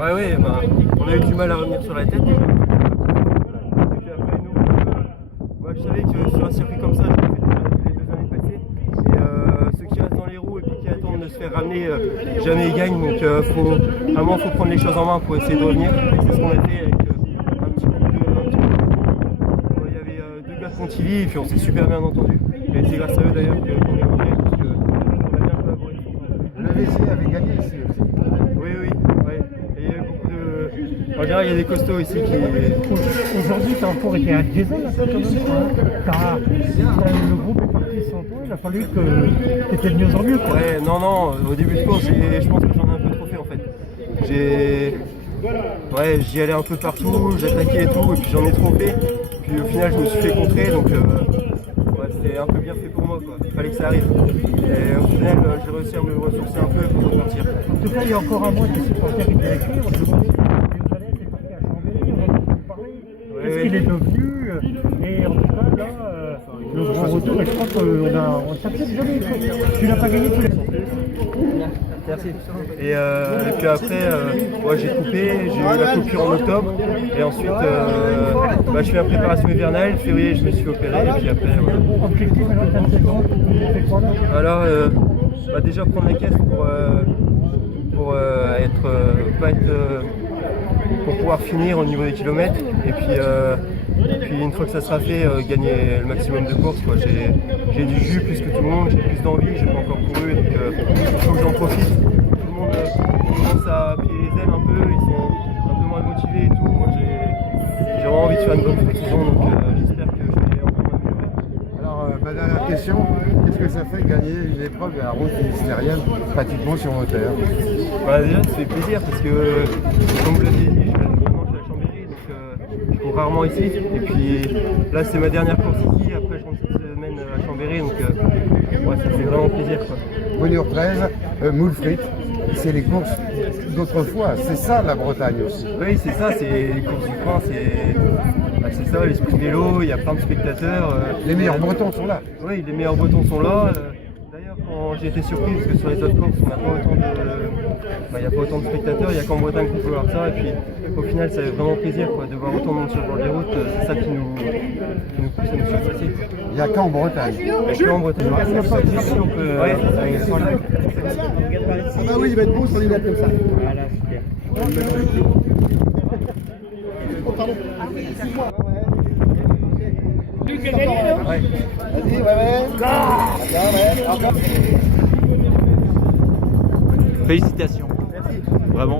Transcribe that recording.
Ouais, bah, on a eu du mal à revenir sur la tête déjà. Et puis après, nous, moi, je savais que sur un circuit comme ça, je l'ai fait déjà depuis les 2 années passées. Et ceux qui restent dans les roues et puis qui attendent de se faire ramener, jamais ils gagnent. Donc, vraiment, faut prendre les choses en main pour essayer de revenir. Et c'est ce qu'on a fait avec un petit groupe de. Il y avait 2 gars de Pontivy et puis on s'est super bien entendu. Et c'est grâce à eux d'ailleurs qu'on est rentrés parce qu'on a bien collaboré. L'AVC avait gagné ici aussi. Oui, ouais. Et il y a eu beaucoup de. En général, il y a des costauds ici qui. Aujourd'hui, tu as encore été un diesel là, quand même. Le groupe est parti sans toi, il a fallu que tu étais de mieux en mieux. Quoi. Ouais, non, au début de course, je pense que j'en ai un peu trop fait en fait. Ouais, j'y allais un peu partout, j'attaquais et tout, et puis j'en ai trop fait. Puis au final, je me suis fait contrer, donc ouais, c'était un peu bien fait pour moi, quoi. Il fallait que ça arrive. Et au final, j'ai réussi à me ressourcer un peu pour repartir. En tout cas, il y a encore un mois, des supporters qui étaient écrits. On se demande si Jérusalem est parti à Chambéry, on en a beaucoup parlé. Qu'est-ce qu'il est devenu? Et en tout cas, là, le grand retour, et je crois qu'on t'a peut-être jamais. Tu n'as pas gagné tous les Merci. Et puis après, moi j'ai coupé, j'ai eu la coupure en octobre. Et ensuite, je fais la préparation hivernale. Février, je me suis opéré. Et puis après, voilà. objectifs, maintenant, tu as 7 ans, tu fais quoi là? Alors, déjà prendre la caisse pour pouvoir finir au niveau des kilomètres. Et puis une fois que ça sera fait, gagner le maximum de courses. J'ai du jus plus que tout le monde, j'ai plus d'envie, j'ai pas encore couru, donc il faut que j'en profite. Tout le monde commence à plier les ailes un peu, ils sont un peu moins motivés et tout. Moi j'ai vraiment envie de faire une bonne fin de saison, donc j'espère que je vais encore m'améliorer. Alors, ma dernière question, qu'est-ce que ça fait gagner une épreuve de la route ministérielle pratiquement sur moteur? Bah, déjà, ça fait plaisir parce que, comme vous l'aviez dit, maintenant je suis à Chambéry, donc je cours rarement ici. Et puis là, c'est ma dernière course ici, après je rentre cette semaine à Chambéry, donc ouais, ça fait vraiment plaisir, quoi. Bonjour 13, moules frites, c'est les courses d'autrefois, c'est ça la Bretagne aussi. Oui, c'est ça, c'est les courses du coin, c'est ça, l'esprit vélo, il y a plein de spectateurs. Les meilleurs Bretons sont là. Oui, les meilleurs Bretons sont là. D'ailleurs, quand j'ai été surpris, parce que sur les autres courses, on n'a pas autant il n'y a pas autant de spectateurs, il n'y a qu'en Bretagne qu'on peut voir ça. Et puis au final, ça fait vraiment plaisir de voir autant de monde sur le bord des routes. C'est ça qui nous pousse à nous surpasser. Il n'y a qu'en Bretagne. Il n'y a qu'en Bretagne. Si on peut. Ouais, Ah bah oui, il va être beau sur les dates comme ça. Voilà, super. Oh, pardon. Ouais. Vas-y, ouais. Félicitations. Merci. Vraiment.